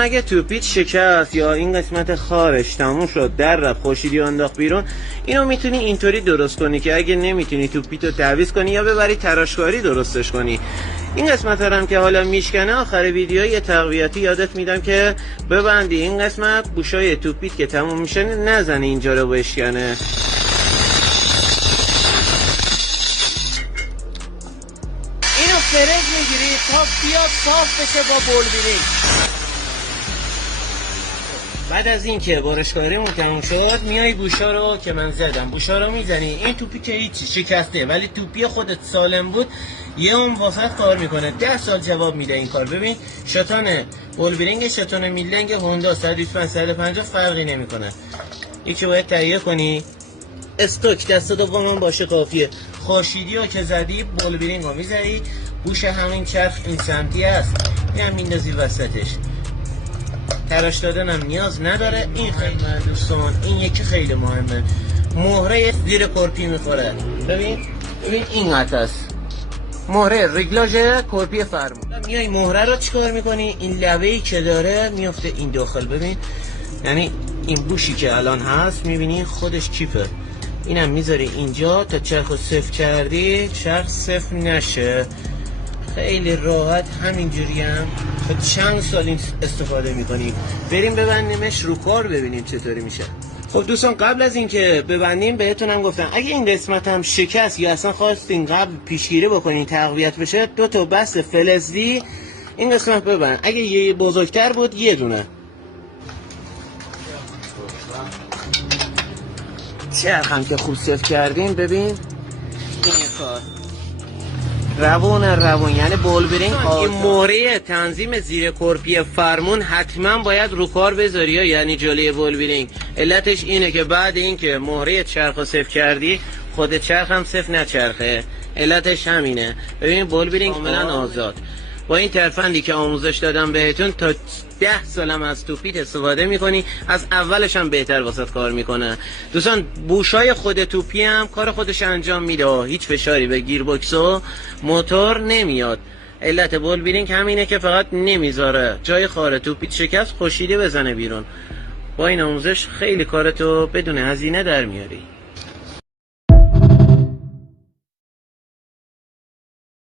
دوستان اگه توپیت شکست یا این قسمت خارش تموم شد در رفت خورشیدی انداخت بیرون، اینو میتونی اینطوری درست کنی که اگه نمیتونی توپیتو تعویض کنی یا ببری تراشکاری درستش کنی. این قسمت هم که حالا میشکنه آخر ویدیو یه تقویتی یادت میدم که ببندی این قسمت بوشای توپیت که تموم میشه نزنی اینجا رو بشکنه. اینو فرز میگیری تا بیاد صاف بشه با بولبیرینگ. بعد از این که بارشکاریمون تموم شد میای بوشا رو که من زدم بوشا رو میزنی. این توپی که هیچی شکسته ولی توپی خودت سالم بود یه اون واسط کار میکنه، 10 سال جواب میده این کار. ببین شاتان بولبیرینگ شاتان میلنگ هوندا 125 150 فرقی نمیکنه. یکی باید تهیه کنی استوک دست دوم باشه کافیه. خورشیدی رو که زدی بولبیرینگ رو میزنی، بوش همین چرخ این سمتی هست اینم میندازی وسطش. تراش دادن هم نیاز نداره. این خیلی دوستان این یکی خیلی مهمه، مهره زیر کرپی میخوره. ببین این است مهره ریگلاژ کرپی فرمون. میای مهره رو چیکار میکنی؟ این لبه‌ای که داره میفته این داخل. ببین یعنی این بوشی که الان هست میبینی خودش چیپه، اینم میذاری اینجا تا چرخو صفر کردی چرخ صفر نشه. خیلی راحت همینجوری هم تا چند سال این استفاده میکنیم. بریم ببندیمش رو کار ببینیم چطوری میشه. خب دوستان قبل از اینکه ببندیم بهتونم گفتم اگه این قسمت هم شکست یا اصلا خواستین قبل پیشگیری بکنین تقویت بشه، 2 تا بست فلزی این قسمت ببند. اگه یه بزرگتر بود یه دونه. چرخ هم که خوب صفر کردیم ببین این کار روون یعنی بولبیرینگ. این مهره تنظیم زیر کرپی فرمون حتما باید رو کار بذاری، یعنی جلوی بولبیرینگ. علتش اینه که بعد اینکه مهره چرخ رو صفر کردی خود چرخ هم صفر نچرخه، علتش همینه. ببین بولبیرینگ کاملا آزاد. با این ترفندی که آموزش دادم بهتون تا 10 سالم از توپیت استفاده میکنی، از اولش هم بهتر واسط کار میکنه. دوستان بوشای خود توپی هم کار خودش انجام میده، هیچ فشاری به گیربکس و موتور نمیاد. علت بولبیرینگ همینه که فقط نمیذاره جای خاره توپیت شکست خورشیدی بزنه بیرون. با این آموزش خیلی کارتو بدون هزینه در میاری.